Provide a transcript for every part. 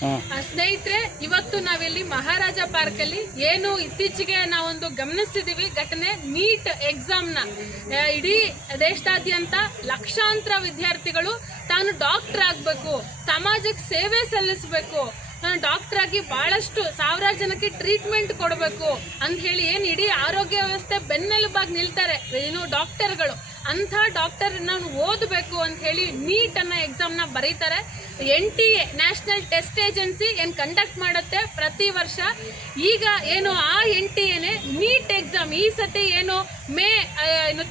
ಸ್ನೇಹಿತರೆ, ಇವತ್ತು ನಾವಿಲ್ಲಿ ಮಹಾರಾಜ ಪಾರ್ಕ್ ಅಲ್ಲಿ ಏನು ಇತ್ತೀಚೆಗೆ ನಾವೊಂದು ಗಮನಿಸ್ತಿದೀವಿ ಘಟನೆ, ನೀಟ್ ಎಕ್ಸಾಮ್ ನ ಇಡೀ ದೇಶದಾದ್ಯಂತ ಲಕ್ಷಾಂತರ ವಿದ್ಯಾರ್ಥಿಗಳು ತಾನು ಡಾಕ್ಟರ್ ಆಗ್ಬೇಕು, ಸಮಾಜಕ್ಕೆ ಸೇವೆ ಸಲ್ಲಿಸಬೇಕು, ನಾನು ಡಾಕ್ಟರ್ ಆಗಿ ಬಹಳಷ್ಟು ಸಾವಿರಾರು ಜನಕ್ಕೆ ಟ್ರೀಟ್ಮೆಂಟ್ ಕೊಡಬೇಕು ಅಂತ ಹೇಳಿ ಏನು ಇಡೀ ಆರೋಗ್ಯ ವ್ಯವಸ್ಥೆ ಬೆನ್ನೆಲುಬಾಗಿ ನಿಲ್ತಾರೆ ಏನು ಡಾಕ್ಟರ್ಗಳು, ಅಂಥ ಡಾಕ್ಟರ್ ನಾನು ಓದಬೇಕು ಅಂತ ಹೇಳಿ ನೀಟ್ ಅನ್ನೋ ಎಕ್ಸಾಮ್ನ ಬರೀತಾರೆ. NTA ನ್ಯಾಷನಲ್ ಟೆಸ್ಟ್ ಏಜೆನ್ಸಿ ಏನು ಕಂಡಕ್ಟ್ ಮಾಡುತ್ತೆ ಪ್ರತಿ ವರ್ಷ. ಈಗ ಏನು ಆ NTAನೇ ನೀಟ್ ಎಕ್ಸಾಮ್ ಈ ಸತಿ ಏನು ಮೇ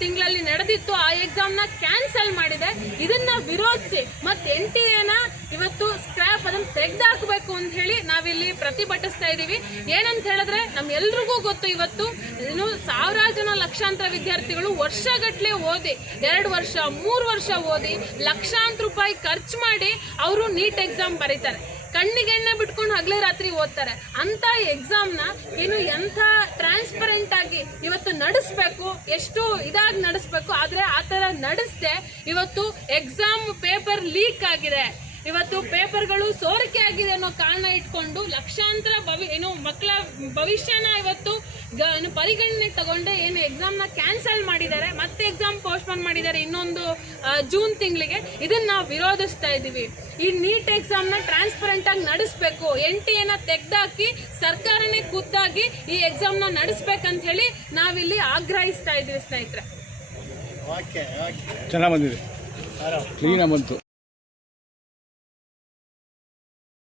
ತಿಂಗಳಲ್ಲಿ ನಡೆದಿತ್ತು ಆ ಎಕ್ಸಾಮ್ನ ಕ್ಯಾನ್ಸಲ್ ಮಾಡಿದೆ. ಇದನ್ನ ವಿರೋಧಿಸಿ ಮತ್ತೆ NTAನ ಇವತ್ತು ಸ್ಕ್ರಾಪ್ ಅದನ್ನು ತೆಗೆದಾಕಬೇಕು ಅಂತ ಹೇಳಿ ನಾವಿಲ್ಲಿ ಪ್ರತಿಭಟಿಸ್ತಾ ಇದ್ದೀವಿ. ಏನಂತ ಹೇಳಿದ್ರೆ ನಮ್ಮೆಲ್ರಿಗೂ ಗೊತ್ತು, ಇವತ್ತು ಏನು ಸಾವಿರಾರು ಜನ ಲಕ್ಷಾಂತರ ವಿದ್ಯಾರ್ಥಿಗಳು ವರ್ಷಗಟ್ಟಲೆ ಓದಿ 2 ವರ್ಷ 3 ವರ್ಷ ಓದಿ ಲಕ್ಷಾಂತರ ರೂಪಾಯಿ ಖರ್ಚು ಮಾಡಿ ಅವರು ನೀಟ್ ಎಕ್ಸಾಮ್ ಬರೀತಾರೆ. ಕಣ್ಣಿಗೆಣ್ಣೆ ಬಿಟ್ಕೊಂಡು ಹಗಲೇ ರಾತ್ರಿ ಓದ್ತಾರೆ. ಅಂತ ಎಕ್ಸಾಮ್ನ ಏನು ಎಂಥ ಟ್ರಾನ್ಸ್ಪರೆಂಟ್ ಆಗಿ ಇವತ್ತು ನಡೆಸಬೇಕು, ಎಷ್ಟು ಇದಾಗಿ ನಡೆಸಬೇಕು, ಆದರೆ ಆ ಥರ ನಡೆಸದೆ ಇವತ್ತು ಎಕ್ಸಾಮ್ ಪೇಪರ್ ಲೀಕ್ ಆಗಿದೆ, ಇವತ್ತು ಪೇಪರ್ಗಳು ಸೋರಿಕೆ ಆಗಿದೆ ಅನ್ನೋ ಕಾರಣ ಇಟ್ಕೊಂಡು ಲಕ್ಷಾಂತರ ಮಕ್ಕಳ ಭವಿಷ್ಯನ ಇವತ್ತು ಪರಿಗಣನೆಗೆ ತಗೊಂಡೆ ಏನು ಎಕ್ಸಾಮ್ನ ಕ್ಯಾನ್ಸಲ್ ಮಾಡಿದ್ದಾರೆ, ಮತ್ತೆ ಎಕ್ಸಾಮ್ ಪೋಸ್ಟ್ಪೋನ್ ಮಾಡಿದ್ದಾರೆ ಇನ್ನೊಂದು ಜೂನ್ ತಿಂಗಳಿಗೆ. ಇದನ್ನ ನಾವು ವಿರೋಧಿಸ್ತಾ ಇದ್ದೀವಿ. ಈ ನೀಟ್ ಎಕ್ಸಾಮ್ನ ಟ್ರಾನ್ಸ್ಪರೆಂಟ್ ಆಗಿ ನಡೆಸಬೇಕು, NTAನ ತೆಗೆದಾಕಿ ಸರ್ಕಾರನೇ ಖುದ್ದಾಗಿ ಈ ಎಕ್ಸಾಮ್ನ ನಡೆಸಬೇಕಂತ ಹೇಳಿ ನಾವಿಲ್ಲಿ ಆಗ್ರಹಿಸ್ತಾ ಇದ್ದೀವಿ ಸ್ನೇಹಿತರೆ. ಚೆನ್ನಾಗಿ ಬಂದಿದೆ, ಕ್ಲೀನಾಗಿ ಬಂತು.